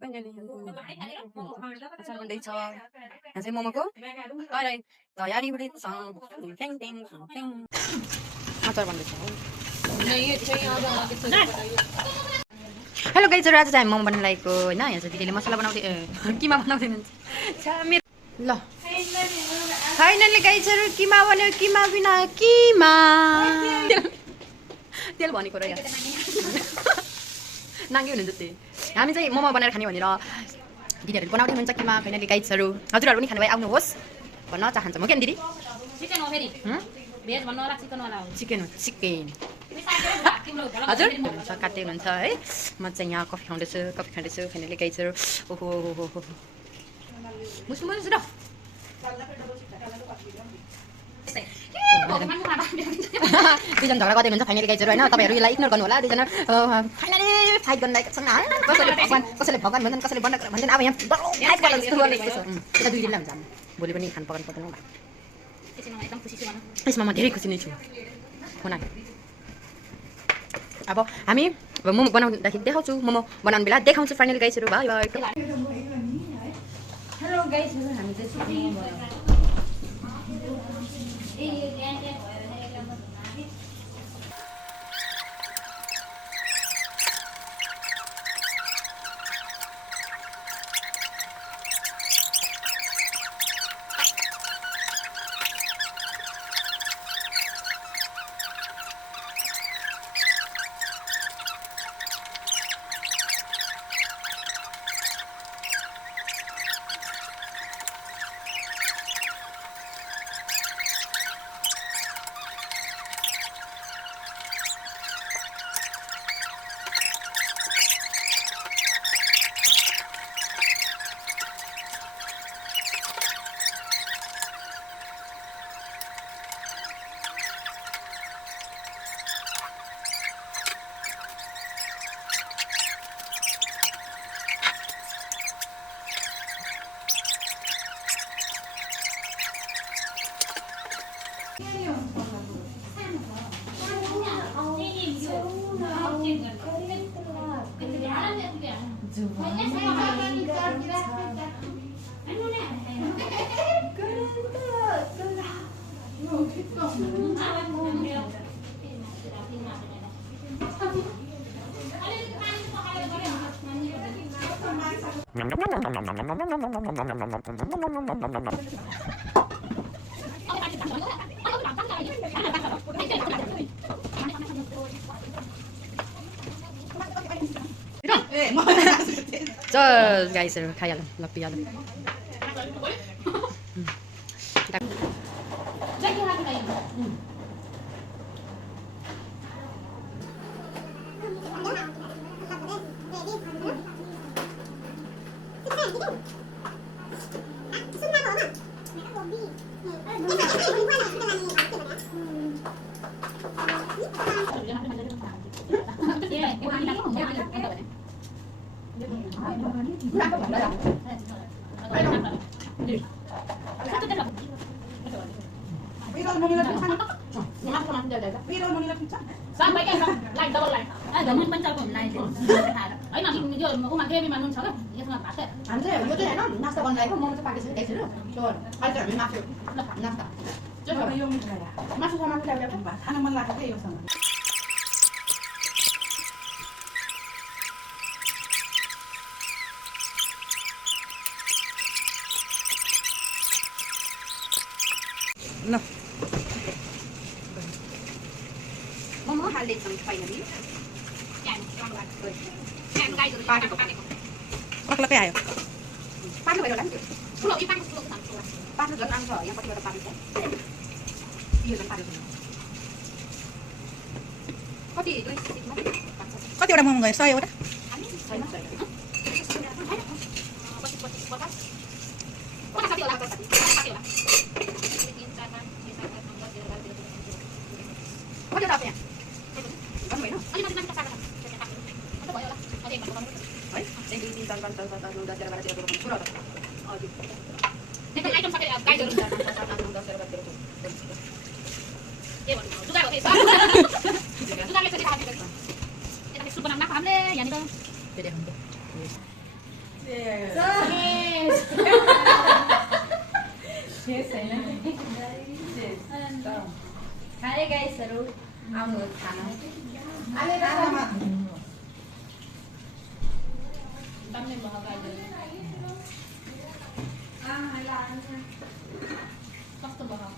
đây cho nhà xem momo có ở đây rồi đi đi xong phanh phanh phanh 아잘 만들죠. Hello गाइजहरु आज चाहिँ मोमो बनाउन लागेको हैन यहाँ चाहिँ दिदीले मसला बनाउँदै किमा बनाउँदै हुनुहुन्छ ल फाइनली गाइजहरु किमा बन्यो किमा बिना किमा तेल भनेको र यहाँ नाङ्गे हुनुहुन्छ त्यही हामी चाहिँ मोमो बनाएर खाने भनेर दिदीहरुले बनाउँदै हुनुहुन्छ किमा फाइनली गाइजहरु हजुरहरु पनि खानु भए आउनुहोस् भन्न चाहन्छ म के दिदी चिकन हो फेरि भेज भन्नु होला चिकन होला हो चिकन चिकन हजुर काट्दै हुनुहुन्छ है म चाहिँ यहाँ कफी खाँदैछु फाइनली गाइजहरु ओहो मुसु मुसु र दुईजना झगडा गर्दै हुनुहुन्छ फाइनली गाइजहरु हैन तपाईहरु यसलाई इग्नोर गर्नु होला दुईजना फाइनली फाइट गर्न लागेको छन् कसैले भगवान भन्छन् कसैले भन्छन् अब यहाँ फाइट गर्न जस्तो गरेको छ यता दुई दिनलाई हुन्छ भोलि पनि खान पकाउनु पर्दैन यसमा म धेरै खुसी नै छु हुन अब हामी मोमो बनाउँदाखेरि देखाउँछु मोमो बनाउनु बेला देखाउँछु फाइनल गाइजहरु बाइ बाइ हेलो गाइजहरु हामी चाहिँ सुटिङ 저 गाइजहरु खाइहालौँ ल पिहालौँ sampai kan lain double lain jangan mencalon lain होइन यो उमा ग्रेभीमा नुन छ ल यसमा भात हामी चाहिँ यो चाहिँ हैन नास्ता गर्न लागेको मोमो चाहिँ पाकेछ गाइजहरु त्यो अहिले चाहिँ हामी मासु नास्ता यो मिठो मासु सामान ल्याउनु खान मन लाग्छ के योसँग ल मोमो हाल्दैछौँ फाइनली पक्लकै आयो पार्नु भयो होला नि त्यो पार्नु झन् आउँछ यहाँ कतिवटा पार्नु छ यो झन् पार्नु कति कतिवटा मोमो गयो 100 वटा हाय गाइसहरु आउनुहोस् खाना दामले महँगाइले कस्तो भयो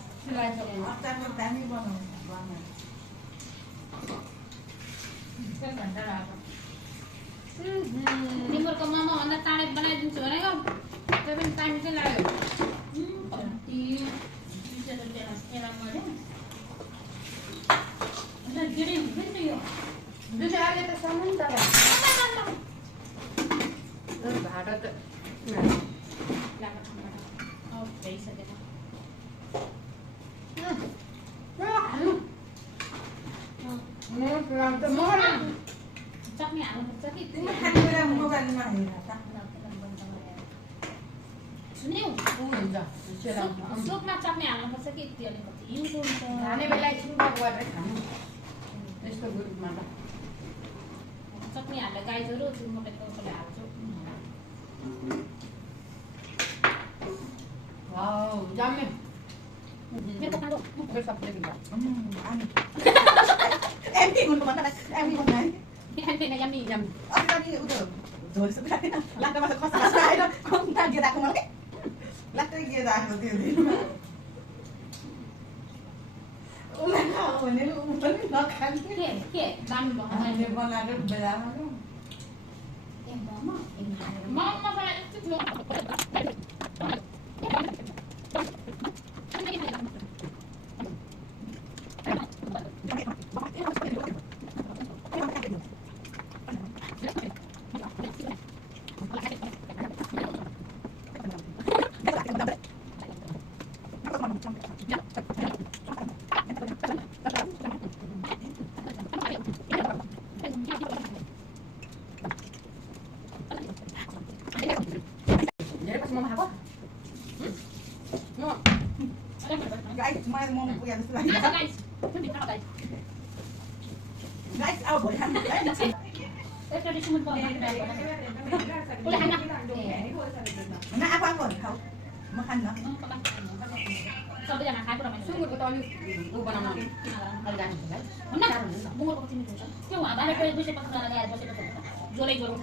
तिम्रो मामा भन्दा चाँडै बनाइदिन्छु भनेको त्यो पनि टाइम चाहिँ लाग्यो अहिले त सामान त भाडा त चटनी हाल्नुपर्छ कि सुन्यौ सुपमा चटनी हाल्नुपर्छ कि त्यो अलिकति हिउँदो हुन्छ खाने बेला सुरुमा गरेर खानु यस्तो ग्रुपमा त चटनी हालेर गाईजरो चिमोटेको हाल्छु वाउ जाम्मे मेरो खानु सबले दिन्छ एमपी हुनु भन्दा एमपी भन्दा बिहान फेरि यम्मी अनि उयो झोल सुप राखेन लाग्दामा त खस खस आएर कोन्टा गेदाको मलाई लाग्दै गेदाको त्यो दिनमा उमा भने उ पनि नखान्थे के दाम हामीले बनाएको बेलामा मसला यस्तो थियो गाइस मलाई मोमो पुग्यो जस्तो लाग्यो guys गाइस अब भोलि खानु है एकचोटि सुमुट पर्छ न आफू खाऊ म खान्न सबैजना खाएको रमाइलो सुँगुरको त अलिक उ बनाउन अलि गाह्रो हुन्छ है हुन्न बुङ्गुरको चिनी हुन्छ त्यो बाहिर 250 लगाएर बसेको छ जोरै जोरो